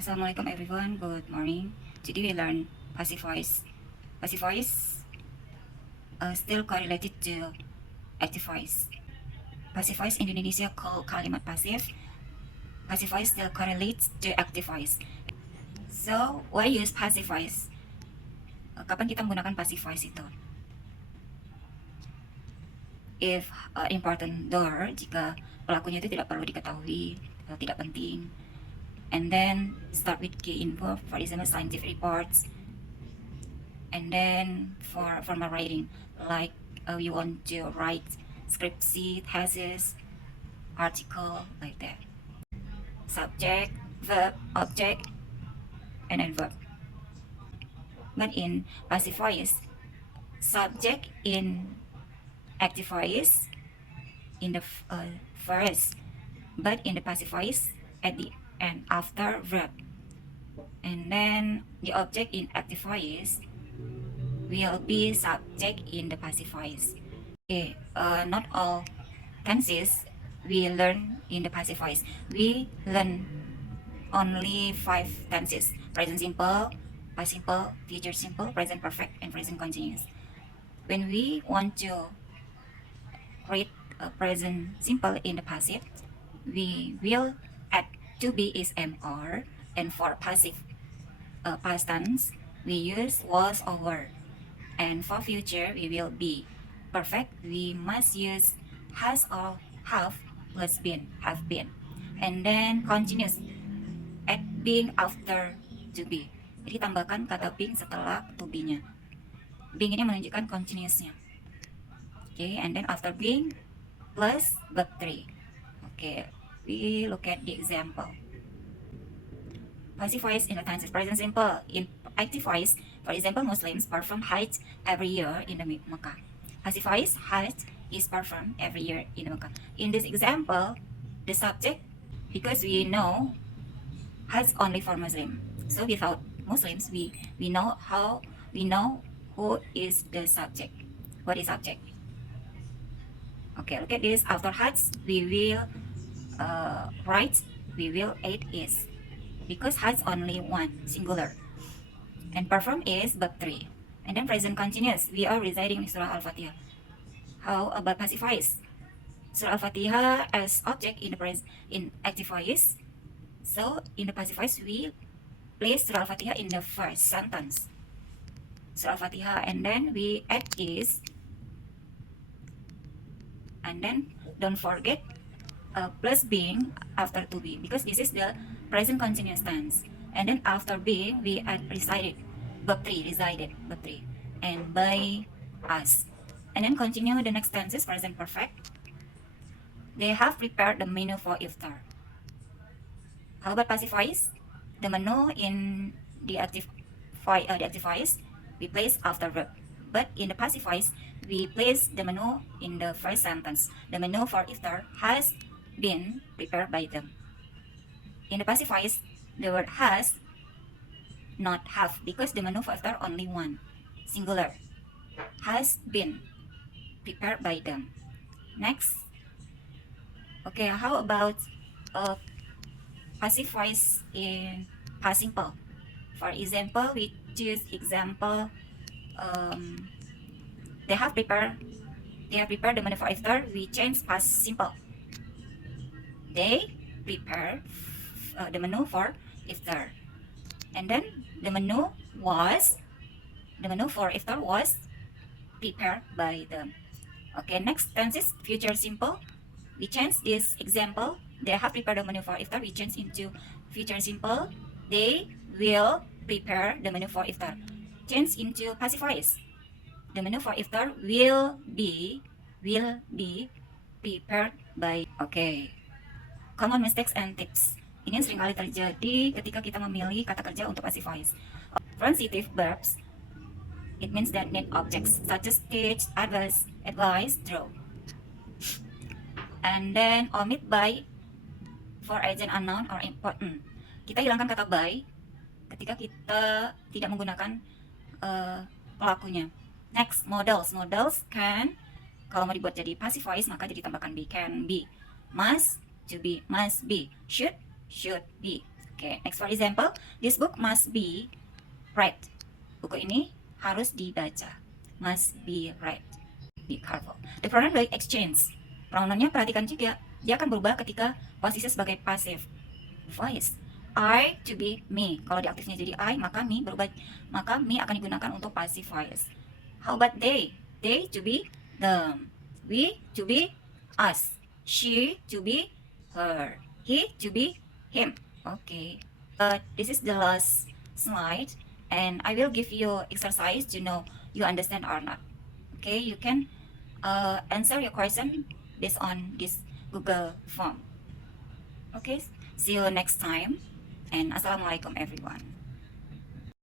Assalamualaikum everyone, good morning. Today we learn passive voice. Passive voice still correlated to active voice. Passive voice in Indonesia called kalimat pasif. Passive voice still correlates to active voice. So, why use passive voice? Kapan kita menggunakan passive voice itu? If important door, jika pelakunya itu tidak perlu diketahui, tidak penting. And then start with key info, for example, scientific reports. And then for formal writing, like you want to write scriptsy, thesis, article, like that. Subject, verb, object, and then verb. But in passive voice, subject in active voice in the first, but in the passive voice at the end after verb. And then the object in active voice will be subject in the passive voice. Okay, not all tenses we learn in the passive voice. We learn only 5 tenses: present simple, past simple, future simple, present perfect, and present continuous. When we want to read present simple in the passive, we will add to be is MR, and for passive past tense, we use was over. And for future, we will be perfect. We must use has or have plus been, have been. And then continuous, add being after to be. Jadi tambahkan kata being setelah to be-nya. Being ini menunjukkan continuousnya. Okay, and then after being plus verb 3. Okay, we look at the example. Passive voice in the tense is present simple. In active voice, for example, Muslims perform Hajj every year in the Mecca. Passive voice, Hajj is performed every year in the Mecca. In this example, the subject, because we know Hajj only for Muslim. So without Muslims, we know who is the subject. What is subject? Okay, look at this. After Hajj, we will write, we will add is. Because has only one, singular. And perform is verb 3. And then present continuous. We are reciting Surah Al-Fatihah. How about passive voice? Surah Al-Fatihah as object in active voice. So in the passive voice, we place Surah Al-Fatihah in the first sentence. Surah Al-Fatihah, and then we add is. And then don't forget plus being after to be, because this is the present continuous tense. And then after being, we add resided, verb 3, resided, verb 3, and by us. And then continue the next tenses, present perfect. They have prepared the menu for iftar. How about passive voice? The menu in the active voice, we place after verb. But in the passive voice, we place the menu in the first sentence. The menu for iftar has been prepared by them. In the passive voice, the word has, not have, because the menu for iftar only one, singular. Has been prepared by them. Next. Okay, how about passive voice in past simple? For example, we choose example. They have prepared the menu for iftar. We change past simple. They prepare the menu for iftar. And then the menu for iftar was prepared by them. Okay, next tense is future simple. We change this example. They have prepared the menu for iftar. We change into future simple. They will prepare the menu for iftar. Change into passive voice. The menu for iftar will be prepared by. Okay. Common mistakes and tips. Ini yang seringkali terjadi ketika kita memilih kata kerja untuk passive voice. Transitive verbs, it means that need objects such as teach, advise, draw. And then omit by for agent unknown or important. Kita hilangkan kata by ketika kita tidak menggunakan pelakunya. Next, modals. Modals can, kalau mau dibuat jadi passive voice maka ditambahkan be, can be, must, to be, must be, should be. Okay, next for example, this book must be read. Buku ini harus dibaca. Must be read. Be careful. The pronoun will exchange. Pronounnya perhatikan juga. Dia akan berubah ketika posisi sebagai passive voice. I to be me. Kalau diaktifnya jadi I, maka me berubah. Maka me akan digunakan untuk passive voice. How about they? They to be them. We to be us. She to be her. He to be him. Okay. This is the last slide, and I will give you exercise to know you understand or not. Okay, you can answer your question based on this Google form. Okay, see you next time, and assalamualaikum everyone.